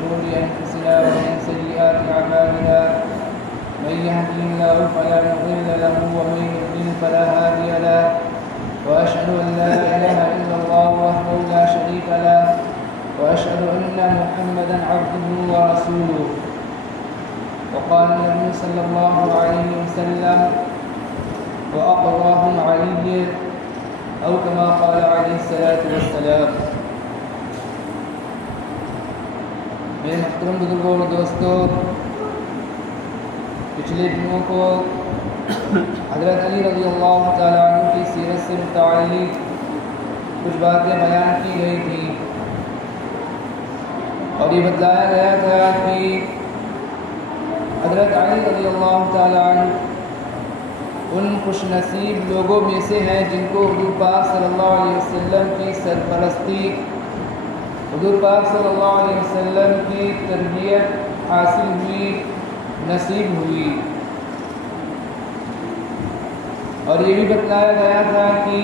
شرور أنفسنا ومن سيئات أعمالنا من يهده الله فلا مضل له ومن يضلل فلا هادي له وأشهد أن لا إله إلا الله وحده لا شريك له وأشهد أن محمدا عبده ورسوله. وقال النبي صلى الله عليه وسلم وأقواهم علي أو كما قال عليه الصلاة والسلام. میرے محترم بزرگوں اور دوستوں، پچھلے دنوں کو حضرت علی رضی اللہ تعالیٰ عنہ کی سیرت سے متعلق کچھ باتیں بیان کی گئی تھیں اور یہ بتلایا گیا تھا کہ حضرت علی رضی اللہ تعالیٰ عنہ ان خوش نصیب لوگوں میں سے ہیں جن کو حضور پاک صلی اللہ علیہ وسلم کی سرپرستی، حضور پاک صلی اللہ علیہ وسلم کی تربیت حاصل ہوئی، نصیب ہوئی. اور یہ بھی بتلایا گیا تھا کہ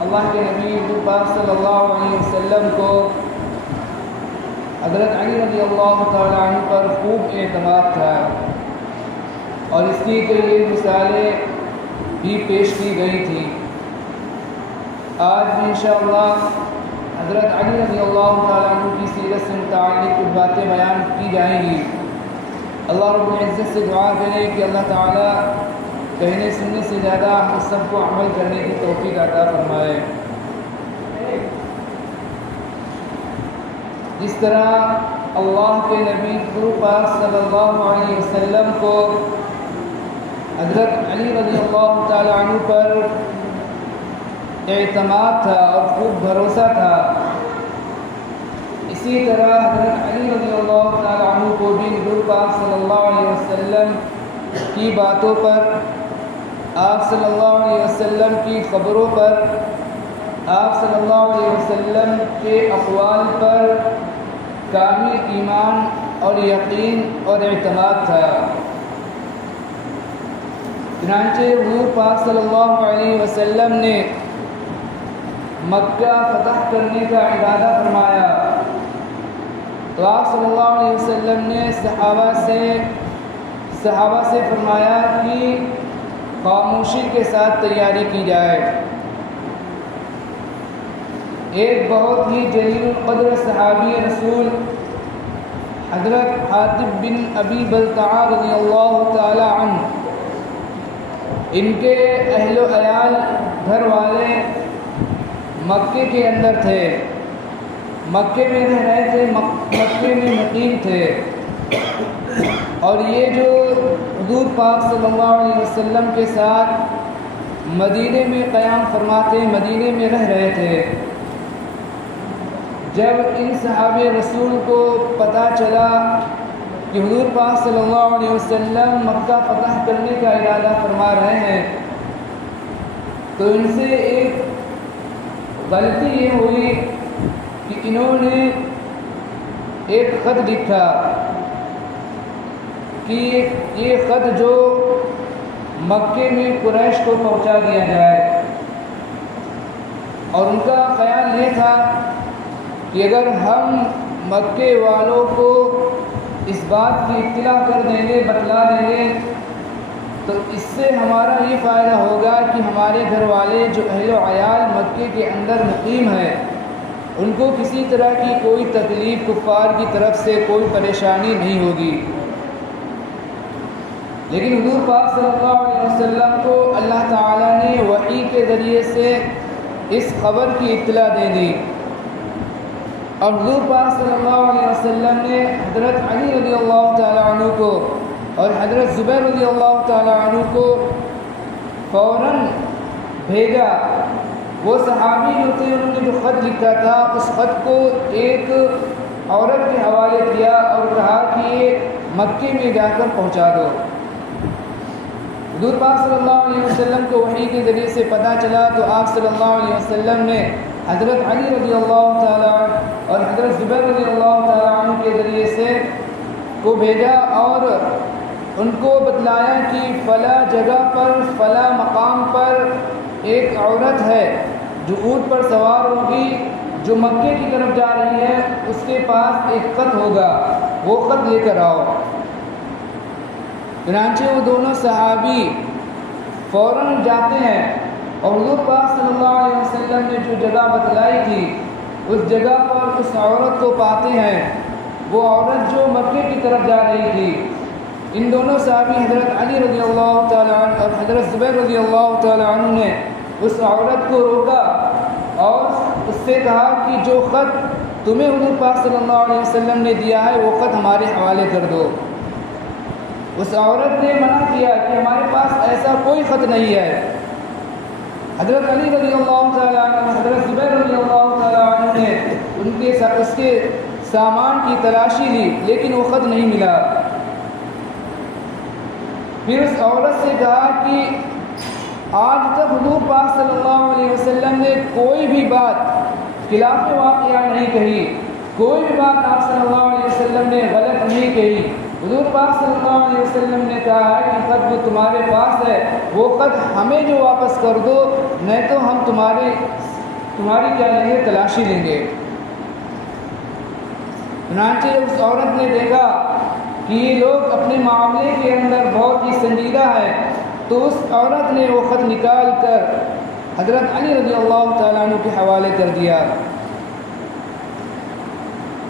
اللہ کے نبی حضور پاک صلی اللہ علیہ وسلم کو حضرت علی رضی اللہ تعالیٰ عنہ پر خوب اعتماد تھا اور اس کی کئی مثالیں بھی پیش کی گئی تھیں. آج بھی انشاءاللہ حضرت علی رضی اللہ تعالیٰ عنہ کی سیرت سے متعلق کچھ باتیں بیان کی جائیں گی. اللہ رب العزت سے دعا کریں کہ اللہ تعالیٰ کہنے سننے سے زیادہ ہم سب کو عمل کرنے کی توفیق عطا فرمائے. جس طرح اللہ کے نبی حضور پاک صلی اللہ علیہ وسلم کو حضرت علی رضی اللہ تعالیٰ عنہ پر اعتماد تھا اور خوب بھروسہ تھا، اسی طرح حضرت علی رضی اللہ تعالیٰ عنہ کو بھی حضور پاک صلی اللہ علیہ وسلم کی باتوں پر، آپ صلی اللہ علیہ وسلم کی خبروں پر، آپ صلی اللہ علیہ وسلم کے اقوال پر کامل ایمان اور یقین اور اعتماد تھا. چنانچہ حضور پاک صلی اللہ علیہ وسلم نے مکہ فتح کرنے کا ارادہ فرمایا تو آپ صلی اللہ علیہ وسلم نے صحابہ سے فرمایا کہ خاموشی کے ساتھ تیاری کی جائے. ایک بہت ہی جلیل القدر صحابی رسول حضرت حاتب بن ابی بلتعہ رضی اللہ تعالی عنہ، ان کے اہل و عیال گھر والے مکے کے اندر تھے، مکے میں رہ رہے تھے، مکے میں مقیم تھے، اور یہ جو حضور پاک صلی اللہ علیہ وسلم کے ساتھ مدینے میں قیام فرماتے، مدینے میں رہ رہے تھے. جب ان صحابہ رسول کو پتہ چلا کہ حضور پاک صلی اللہ علیہ وسلم مکہ فتح کرنے کا ارادہ فرما رہے ہیں تو ان سے ایک غلطی یہ ہوئی کہ انہوں نے ایک خط لکھا کہ یہ خط جو مکے میں قریش کو پہنچا دیا جائے، اور ان کا خیال یہ تھا کہ اگر ہم مکے والوں کو اس بات کی اطلاع کر دیں گے، بتلا دیں گے، تو اس سے ہمارا یہ فائدہ ہوگا کہ ہمارے گھر والے جو اہل و عیال مکے کے اندر مقیم ہیں ان کو کسی طرح کی کوئی تکلیف کفار کی طرف سے کوئی پریشانی نہیں ہوگی. لیکن حضور پاک صلی اللہ علیہ وسلم کو اللہ تعالیٰ نے وحی کے ذریعے سے اس خبر کی اطلاع دے دی، اور حضور پاک صلی اللہ علیہ وسلم نے حضرت علی رضی اللہ تعالیٰ عنہ کو اور حضرت زبیر رضی اللہ تعالیٰ عنہ کو فوراً بھیجا. وہ صحابی جو تھے انہوں نے جو خط لکھا تھا اس خط کو ایک عورت کے حوالے کیا اور کہا کہ یہ مکے میں جا کر پہنچا دو. حضور پاک صلی اللہ علیہ وسلم کو وحی کے ذریعے سے پتہ چلا تو آپ صلی اللہ علیہ وسلم نے حضرت علی رضی اللہ تعالیٰ عنہ اور حضرت زبیر رضی اللہ تعالیٰ عنہ کے ذریعے سے کو بھیجا اور ان کو بتلایا کہ فلاں جگہ پر فلاں مقام پر ایک عورت ہے جو اونٹ پر سوار ہوگی جو مکے کی طرف جا رہی ہے اس کے پاس ایک خط ہوگا، وہ خط لے کر آؤ۔ چنانچہ وہ دونوں صحابی فوراً جاتے ہیں اور حضور پاک صلی اللہ علیہ وسلم نے جو جگہ بتلائی تھی اس جگہ پر اس عورت کو پاتے ہیں، وہ عورت جو مکے کی طرف جا رہی تھی۔ ان دونوں صحابی حضرت علی رضی اللہ تعالیٰ عنہ اور حضرت زبیر رضی اللہ تعالیٰ عنہ نے اس عورت کو روکا اور اس سے کہا کہ جو خط تمہیں حضور پاک صلی اللہ علیہ وسلم نے دیا ہے وہ خط ہمارے حوالے کر دو۔ اس عورت نے منع کیا کہ ہمارے پاس ایسا کوئی خط نہیں ہے۔ حضرت علی رضی اللہ تعالیٰ عنہ، حضرت زبیر رضی اللہ تعالیٰ عنہ نے اس کے سامان کی تلاشی لی لیکن وہ خط نہیں ملا۔ پھر اس عورت سے کہا کہ آج تک حضور پاک صلی اللہ علیہ وسلم نے کوئی بھی بات خلاف واقعہ نہیں کہی، کوئی بھی بات آپ صلی اللہ علیہ وسلم نے غلط نہیں کہی۔ حضور پاک صلی اللہ علیہ وسلم نے کہا ہے کہ خط جو تمہارے پاس ہے وہ خط ہمیں جو واپس کر دو، نہیں تو ہم تمہاری کیا لیں گے، تلاشی لیں گے۔ چنانچہ اس عورت نے دیکھا کہ یہ لوگ اپنے معاملے کے اندر بہت ہی سنجیدہ ہے، تو اس عورت نے وہ خط نکال کر حضرت علی رضی اللہ تعالیٰ عنہ کے حوالے کر دیا۔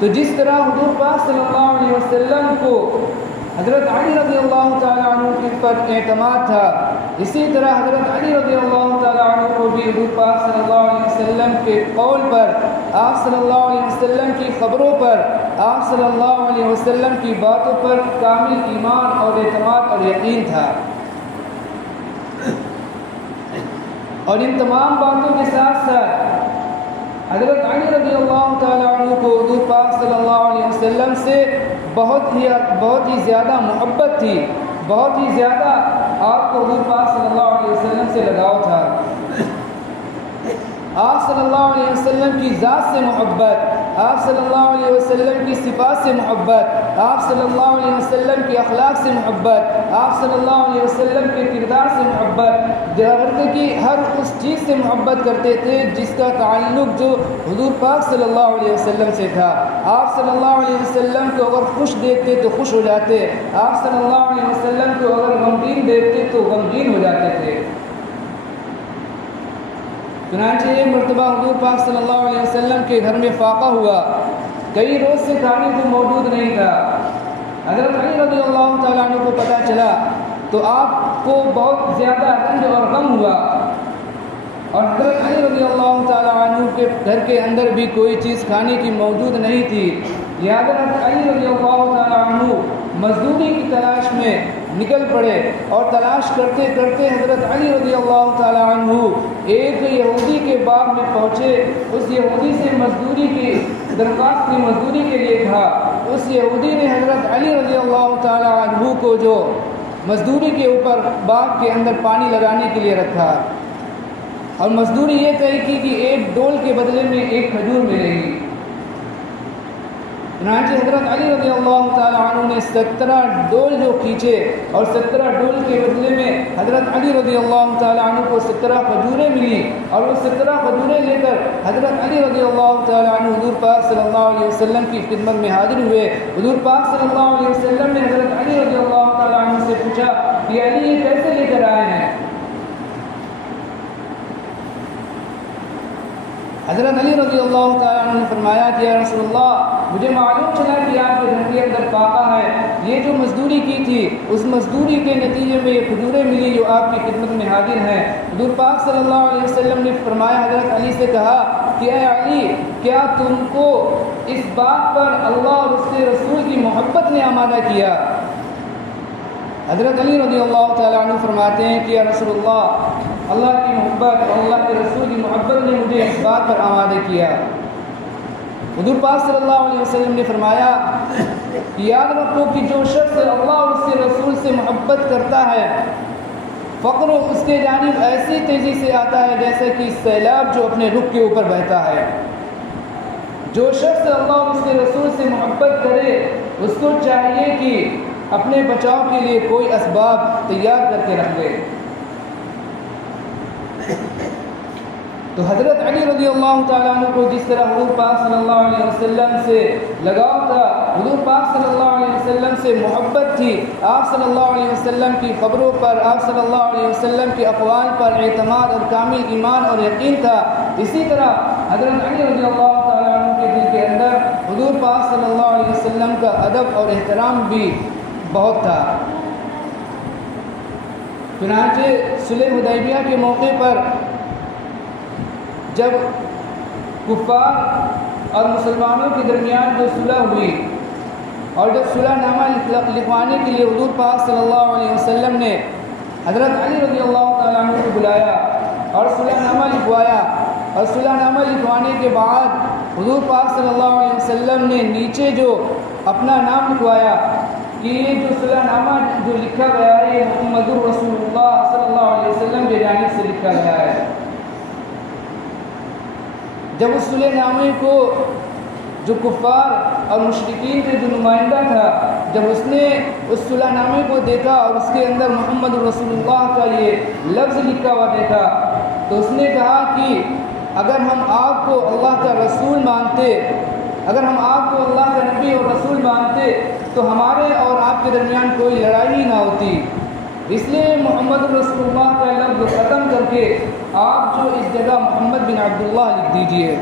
تو جس طرح حضور پاک صلی اللہ علیہ وسلم کو حضرت علی رضی اللہ تعالیٰ عنہ کے پر اعتماد تھا، اسی طرح حضرت علی رضی اللہ تعالیٰ عنہ کو بھی حضور پاک صلی اللہ علیہ وسلم کے قول پر، آپ صلی اللہ علیہ وسلم کی خبروں پر، آپ صلی اللہ علیہ وسلم کی باتوں پر کامل ایمان اور اعتماد اور یقین تھا۔ اور ان تمام باتوں کے ساتھ ساتھ حضرت علی رضی اللہ تعالیٰ عنہ کو حضور پاک صلی اللہ علیہ وسلم سے بہت ہی زیادہ محبت تھی، بہت ہی زیادہ آپ کو حضور پاک صلی اللہ علیہ وسلم سے لگاؤ تھا۔ آپ صلی اللہ علیہ وسلم کی ذات سے محبت، آپ صلی اللہ علیہ وسلم کی صفات سے محبت، آپ صلی اللہ علیہ وسلم کی اخلاق سے محبت، آپ صلی اللہ علیہ وسلم کے کردار سے محبت، درجے کی ہر اس چیز سے محبت کرتے تھے جس کا تعلق جو حضور پاک صلی اللہ علیہ وسلم سے تھا۔ آپ صلی اللہ علیہ وسلم کو اگر خوش دیکھتے تو خوش ہو جاتے، آپ صلی اللہ علیہ وسلم کو اگر غمگین دیکھتے تو غمگین ہو جاتے تھے۔ چنانچہ ایک مرتبہ حضور پاک صلی اللہ علیہ وسلم کے گھر میں فاقہ ہوا، کئی روز سے کھانے کو موجود نہیں تھا۔ حضرت علی رضی اللہ تعالیٰ عنہ کو پتہ چلا تو آپ کو بہت زیادہ رنج اور غم ہوا، اور حضرت علی رضی اللہ تعالیٰ عنہ کے گھر کے اندر بھی کوئی چیز کھانے کی موجود نہیں تھی، لہذا حضرت علی رضی اللہ تعالیٰ عنہ مزدوری کی تلاش میں نکل پڑے، اور تلاش کرتے کرتے حضرت علی رضی اللہ تعالیٰ عنہ ایک یہودی کے باغ میں پہنچے۔ اس یہودی سے مزدوری کی درخواست کی، مزدوری کے لیے کہا۔ اس یہودی نے حضرت علی رضی اللہ تعالیٰ عنہ کو جو مزدوری کے اوپر باغ کے اندر پانی لگانے کے لیے رکھا، اور مزدوری یہ طے کی کہ ایک ڈول کے بدلے میں ایک کھجور ملے گی۔ چنانچہ حضرت علی رضی اللہ تعالیٰ عنہ نے 17 ڈول جو کھینچے، اور 17 ڈول کے بدلے میں حضرت علی رضی اللہ تعالیٰ عنہ کو 17 کھجوریں ملی، اور وہ 17 کھجوریں لے کر حضرت علی رضی اللہ تعالیٰ عنہ حضور پاک صلی اللہ علیہ وسلم کی خدمت میں حاضر ہوئے۔ حضور پاک صلی اللہ علیہ وسلم نے حضرت علی رضی اللہ تعالیٰ عنہ سے پوچھا کہ علی یہ کیسے لے کر آئے ہیں؟ حضرت علی رضی اللہ تعالیٰ عنہ نے فرمایا کہ یا رسول اللہ، مجھے معلوم چلا کہ آپ کے گھر کے اندر فاقہ ہے، یہ جو مزدوری کی تھی اس مزدوری کے نتیجے میں یہ کھجوریں ملی جو آپ کی خدمت میں حاضر ہیں۔ حضور پاک صلی اللہ علیہ وسلم نے فرمایا، حضرت علی سے کہا کہ اے علی، کیا تم کو اس بات پر اللہ اور اس کے رسول کی محبت نے آمادہ کیا؟ حضرت علی رضی اللہ تعالیٰ عنہ فرماتے ہیں کہ یا رسول اللہ، اللہ کی محبت اور اللہ کے رسول کی محبت نے مجھے اس بات پر آمادہ کیا۔ حضور پاک صلی اللہ علیہ وسلم نے فرمایا کہ یاد رکھو کہ جو شخص اللہ اور اس کے رسول سے محبت کرتا ہے، فقر اس کے جانب ایسی تیزی سے آتا ہے جیسے کہ سیلاب جو اپنے رخ کے اوپر بہتا ہے۔ جو شخص اللہ اور اس کے رسول سے محبت کرے اس کو چاہیے کہ اپنے بچاؤ کے لیے کوئی اسباب تیار کر کے رکھ لے۔ تو حضرت علی رضی اللہ تعالیٰ عنہ کو جس طرح حضور پاک صلی اللہ علیہ وسلم سے لگاؤ تھا، حضور پاک صلی اللہ علیہ وسلم سے محبت تھی، آپ صلی اللہ علیہ وسلم کی خبروں پر، آپ صلی اللہ علیہ وسلم کے اقوال پر اعتماد اور کامل ایمان اور یقین تھا، اسی طرح حضرت علی رضی اللہ تعالیٰ عنہ کے دل کے اندر حضور پاک صلی اللہ علیہ وسلم کا ادب اور احترام بھی بہت تھا۔ چنانچہ صلح حدیبیہ کے موقع پر جب کفار اور مسلمانوں کے درمیان جو صلح ہوئی اور جب صلح نامہ لکھوانے کے لیے حضور پاک صلی اللہ علیہ وسلم نے حضرت علی رضی اللہ تعالیٰ عنہ کو بلایا اور صلح نامہ لکھوایا، اور صلح نامہ لکھوانے کے بعد حضور پاک صلی اللہ علیہ وسلم نے نیچے جو اپنا نام لکھوایا کہ یہ جو صلح نامہ جو لکھا گیا ہے یہ محمد رسول اللہ صلی اللہ علیہ وسلم کی جانب سے لکھا گیا ہے۔ جب اس صلح نامے کو جو کفار اور مشرکین کے جو نمائندہ تھا، جب اس نے اس صلح نامے کو دیکھا اور اس کے اندر محمد رسول اللہ کا یہ لفظ لکھا ہوا دیکھا، تو اس نے کہا کہ اگر ہم آپ کو اللہ کا رسول مانتے، اگر ہم آپ کو اللہ کا نبی اور رسول مانتے تو ہمارے اور آپ کے درمیان کوئی لڑائی ہی نہ ہوتی، اس لیے محمد رسول اللہ کا لفظ ختم کر کے آپ جو اس جگہ محمد بن عبداللہ لکھ دیجئے۔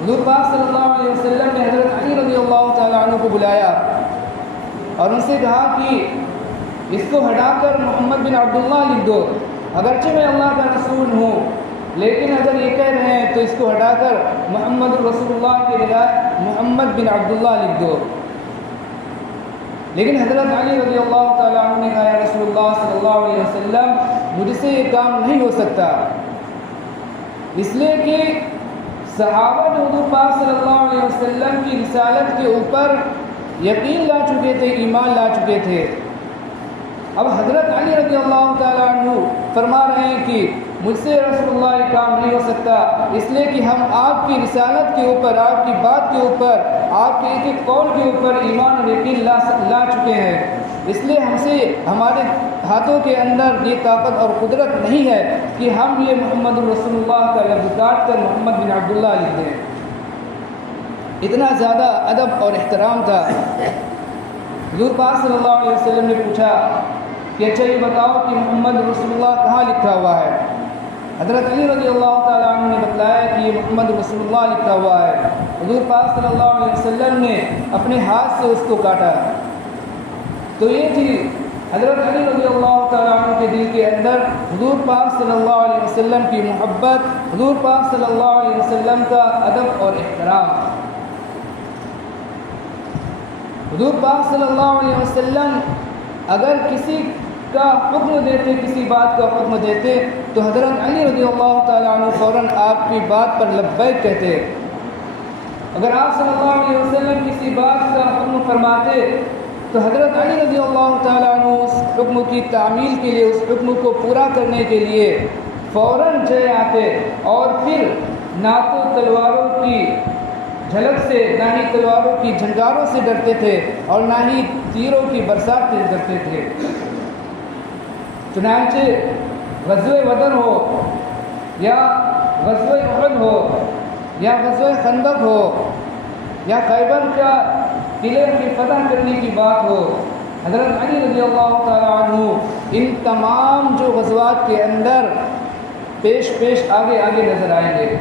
حضور پاک صلی اللہ علیہ وسلم نے حضرت علی رضی اللہ تعالیٰ عنہ کو بلایا اور ان سے کہا کہ اس کو ہٹا کر محمد بن عبداللہ لکھ دو، اگرچہ میں اللہ کا رسول ہوں لیکن اگر یہ کہہ رہے ہیں تو اس کو ہٹا کر محمد رسول اللہ کے بجائے محمد بن عبداللہ لکھ دو۔ لیکن حضرت علی رضی اللہ تعالیٰ عنہ نے کہا یا رسول اللہ صلی اللہ علیہ وسلم مجھ سے یہ کام نہیں ہو سکتا، اس لیے کہ صحابہ جو حضور پاک صلی اللہ علیہ وسلم کی رسالت کے اوپر یقین لا چکے تھے، ایمان لا چکے تھے۔ اب حضرت علی رضی اللہ تعالیٰ عنہ فرما رہے ہیں کہ مجھ سے رسول اللہ یہ کام نہیں ہو سکتا، اس لیے کہ ہم آپ کی رسالت کے اوپر، آپ کی بات کے اوپر، آپ کے ایک ایک قول کے اوپر ایمان اور یقین لا چکے ہیں، اس لیے ہم سے ہمارے ہاتھوں کے اندر یہ طاقت اور قدرت نہیں ہے کہ ہم یہ محمد رسول اللہ کا لفظ کاٹ کر محمد بن عبداللہ لکھ دیں۔ اتنا زیادہ ادب اور احترام تھا۔ حضور پاک صلی اللہ علیہ وسلم نے پوچھا کہ اچھا یہ بتاؤ کہ محمد رسول اللہ کہاں لکھا ہوا ہے؟ حضرت علی رضی اللہ تعالیٰ عنہ نے بتلایا کہ یہ محمد رسول اللہ لکھا ہوا ہے۔ حضور پاک صلی اللہ علیہ وسلم نے اپنے ہاتھ سے اس کو کاٹا۔ تو یہ تھی حضرت علی رضی اللہ تعالیٰ عنہ کے دل کے اندر حضور پاک صلی اللہ علیہ وسلم کی محبت، حضور پاک صلی اللہ علیہ وسلم کا ادب اور احترام۔ حضور پاک صلی اللہ علیہ وسلم اگر کسی کا حکم دیتے، کسی بات کا حکم دیتے تو حضرت علی رضی اللہ تعالیٰ عنہ فوراً آپ کی بات پر لبیک کہتے۔ اگر آپ صلی اللہ علیہ وسلم کسی بات کا حکم فرماتے تو حضرت علی رضی اللہ تعالیٰ عنہ اس حکم کی تعمیل کے لیے، اس حکم کو پورا کرنے کے لیے فوراً چلے آتے، اور پھر نہ تو تلواروں کی جھلک سے، نہ ہی تلواروں کی جھنکاروں سے ڈرتے تھے اور نہ ہی تیروں کی برسات سے ڈرتے تھے۔ چنانچہ غزوہ بدر ہو یا غزوہ احد ہو یا غزوہ خندق ہو یا خیبر کا قلعے کی فتح کرنے کی بات ہو، حضرت علی رضی اللہ تعالیٰ عنہ ان تمام جو غزوات کے اندر پیش آگے نظر آئیں گے،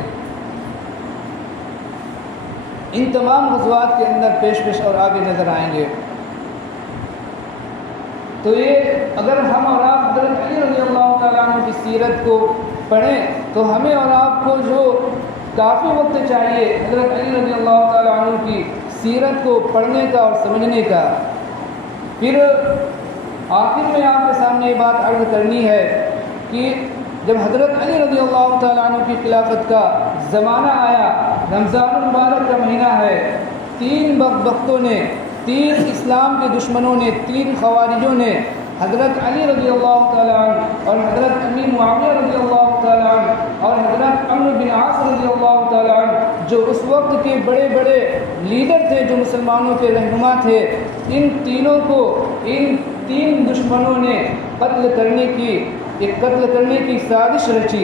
ان تمام غزوات کے اندر پیش اور آگے نظر آئیں گے۔ تو یہ اگر ہم اور آپ حضرت علی رضی اللہ تعالیٰ عنہ کی سیرت کو پڑھیں تو ہمیں اور آپ کو جو کافی وقت چاہیے حضرت علی رضی اللہ تعالیٰ عنہ کی سیرت کو پڑھنے کا اور سمجھنے کا۔ پھر آخر میں آپ کے سامنے یہ بات عرض کرنی ہے کہ جب حضرت علی رضی اللہ تعالیٰ عنہ کی خلافت کا زمانہ آیا، رمضان المبارک کا مہینہ ہے، تین بدبختوں نے، تین اسلام کے دشمنوں نے، تین خوارجوں نے حضرت علی رضی اللہ تعالیٰ عنہ اور حضرت امیر معاویہ رضی اللہ تعالیٰ عنہ اور حضرت عمرو بن عاص رضی اللہ تعالیٰ عنہ جو اس وقت کے بڑے بڑے لیڈر تھے، جو مسلمانوں کے رہنما تھے، ان تینوں کو ان تین دشمنوں نے قتل کرنے کی ایک قتل کرنے کی سازش رچی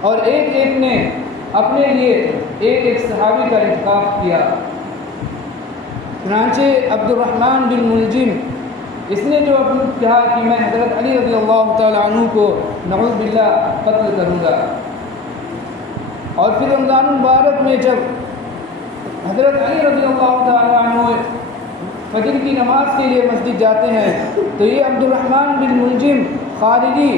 اور ایک ایک نے اپنے لیے ایک ایک صحابی کا انتخاب کیا۔ چنانچہ عبد الرحمن بن ملجم اس نے جو اپنے کہا کہ میں حضرت علی رضی اللہ تعالیٰ عنہ کو نعوذ باللہ قتل کروں گا۔ اور پھر رمضان المبارک میں جب حضرت علی رضی اللہ تعالیٰ عنہ فجر کی نماز کے لیے مسجد جاتے ہیں تو یہ عبد الرحمن بن ملجم خارجی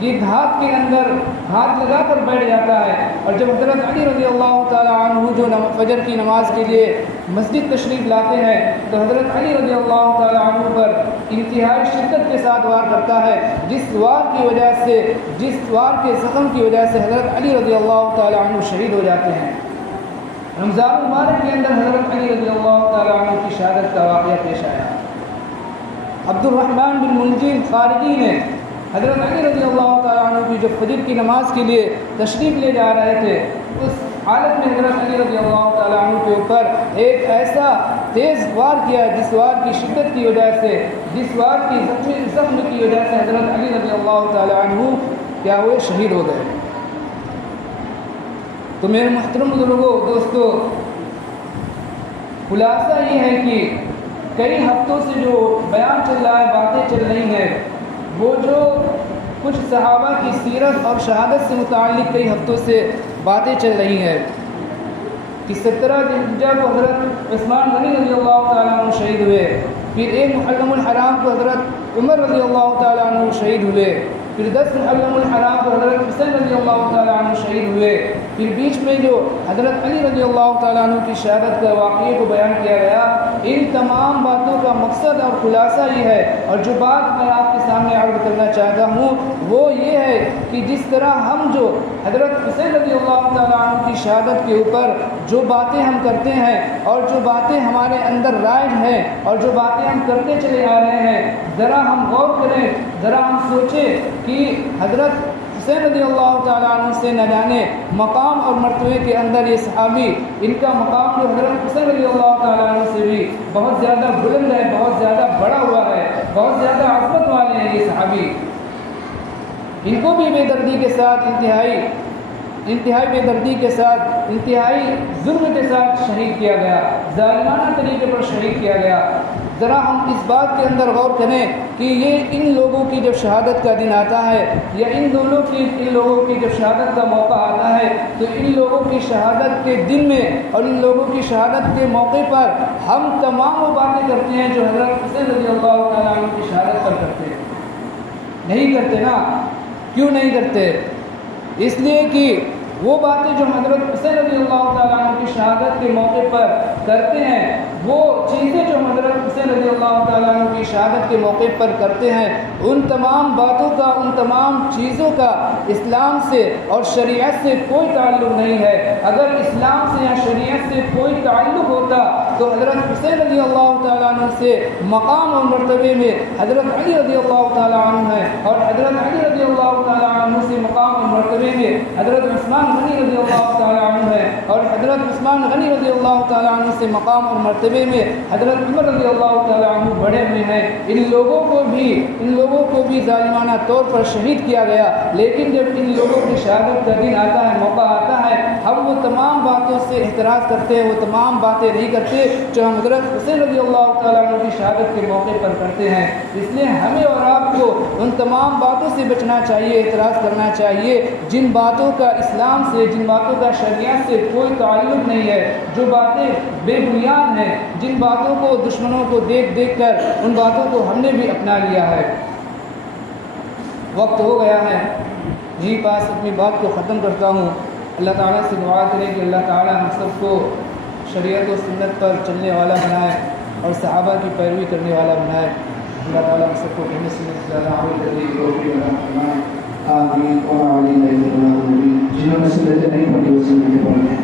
یہ ہاتھ کے اندر ہاتھ لگا کر بیٹھ جاتا ہے، اور جب حضرت علی رضی اللہ تعالیٰ عنہ جو فجر کی نماز کے لیے مسجد تشریف لاتے ہیں تو حضرت علی رضی اللہ تعالیٰ عنہ پر انتہائی شدت کے ساتھ وار کرتا ہے، جس وار کے زخم کی وجہ سے حضرت علی رضی اللہ تعالیٰ عنہ شہید ہو جاتے ہیں۔ رمضان المبارک کے اندر حضرت علی رضی اللہ تعالیٰ عنہ کی شہادت کا واقعہ پیش آیا۔ عبد الرحمن بن ملجم خارجی نے حضرت علی رضی اللہ تعالیٰ عنہ کی جو فجر کی نماز کے لیے تشریف لے جا رہے تھے اس حالت میں حضرت علی رضی اللہ تعالیٰ عنہ کے اوپر ایک ایسا تیز وار کیا جس وار کی شدت کی وجہ سے، جس وار کی زخم کی وجہ سے حضرت علی رضی اللہ تعالیٰ عنہ کیا ہوئے شہید ہو گئے۔ تو میرے محترم بزرگوں دوستو، خلاصہ یہ ہے کہ کئی ہفتوں سے جو بیان چل رہا ہے، باتیں چل رہی ہیں، وہ جو کچھ صحابہ کی سیرت اور شہادت سے متعلق کئی ہفتوں سے باتیں چل رہی ہیں کہ 17 ذوالحجہ کو حضرت عثمان غنی رضی اللہ تعالیٰ عنہ شہید ہوئے، پھر 1 محرم الحرام کو حضرت عمر رضی اللہ تعالیٰ عنہ شہید ہوئے، پھر 10 محرم الحرام کو حضرت حسین رضی اللہ تعالیٰ عنہ شہید ہوئے، پھر بیچ میں جو حضرت علی رضی اللہ تعالیٰ عنہ کی شہادت کا واقعے کو بیان کیا گیا۔ ان تمام باتوں کا مقصد اور خلاصہ یہ ہے، اور جو بات میں آپ کے سامنے عرض کرنا چاہتا ہوں وہ یہ ہے کہ جس طرح ہم جو حضرت حسین رضی اللہ تعالیٰ عنہ کی شہادت کے اوپر جو باتیں ہم کرتے ہیں اور جو باتیں ہمارے اندر رائج ہیں اور جو باتیں ہم کرتے چلے آ رہے ہیں، ذرا ہم غور کریں، ذرا ہم سوچیں کہ حضرت حسین رضی اللہ تعالیٰ عنہ سے نہ جانے مقام اور مرتبے کے اندر یہ صحابی، ان کا مقام جو حضرت حسین رضی اللہ تعالیٰ عنہ سے بھی بہت زیادہ بلند ہے، بہت زیادہ بڑا ہوا ہے، بہت زیادہ عظمت والے ہیں یہ صحابی۔ ان کو بھی بے دردی کے ساتھ انتہائی بے دردی کے ساتھ، انتہائی ظلم کے ساتھ شہید کیا گیا، ظالمانہ طریقے پر شہید کیا گیا۔ ذرا ہم اس بات کے اندر غور کریں کہ یہ ان لوگوں کی جب شہادت کا دن آتا ہے یا ان لوگوں کی جب شہادت کا موقع آتا ہے تو ان لوگوں کی شہادت کے دن میں اور ان لوگوں کی شہادت کے موقع پر ہم تمام وہ باتیں کرتے ہیں جو حضرت حسین رضی اللہ تعالیٰ عنہ کی شہادت پر کرتے ہیں۔ نہیں کرتے نا؟ کیوں نہیں کرتے؟ اس لیے کہ وہ باتیں جو حضرت حسین رضی اللہ تعالیٰ عنہ کی شہادت کے موقع پر کرتے ہیں، وہ چیزیں جو حضرت حسین رضی اللہ تعالیٰ عنہ کی شہادت کے موقع پر کرتے ہیں، ان تمام باتوں کا، ان تمام چیزوں کا اسلام سے اور شریعت سے کوئی تعلق نہیں ہے۔ اگر اسلام سے یا شریعت سے کوئی تعلق ہوتا تو حضرت حسین رضی اللہ تعالیٰ عنہ سے مقام اور مرتبے میں حضرت علی رضی اللہ تعالیٰ عنہ ہے، اور حضرت علی رضی اللہ تعالیٰ عنہ سے مقام اور مرتبے میں حضرت عثمان غنی رضی اللہ تعالیٰ عنہ ہے، اور حضرت عثمان غنی رضی اللہ تعالیٰ عنہ سے مقام اور مرتبے میں حضرت عمر رضی اللہ تعالیٰ عنہ بڑے ہوئے ہیں۔ ان لوگوں کو بھی ظالمانہ طور پر شہید کیا گیا، لیکن جب ان لوگوں کی شہادت کا دن آتا ہے، موقع آتا ہے، ہم وہ تمام باتوں سے احتراز کرتے ہیں، وہ تمام باتیں نہیں کرتے جو ہم حضرت حسین رضی اللہ تعالیٰ عنہ کی شہادت کے موقع پر کرتے ہیں۔ اس لیے ہمیں اور آپ کو ان تمام باتوں سے بچنا چاہیے، احتراز کرنا چاہیے جن باتوں کا اسلام سے، جن باتوں کا شریعت سے کوئی تعلق نہیں ہے، جو باتیں بے بنیاد ہیں، جن باتوں کو دشمنوں کو دیکھ کر ان باتوں کو ہم نے بھی اپنا لیا ہے۔ وقت ہو گیا ہے، یہیں پاس اپنی بات کو ختم کرتا ہوں۔ اللہ تعالیٰ سے دعا کریں کہ اللہ تعالیٰ ہم سب کو شریعت و سنت پر چلنے والا بنائے اور صحابہ کی پیروی کرنے والا بنائے۔ اللہ تعالیٰ ہم سب کو اپنی سنت سے زیادہ عمل کرنے کی توفیق عطا فرمائے۔ آمین۔ جنہوں نے سنتیں نہیں پڑھی وہ سنتیں پڑھ لیں۔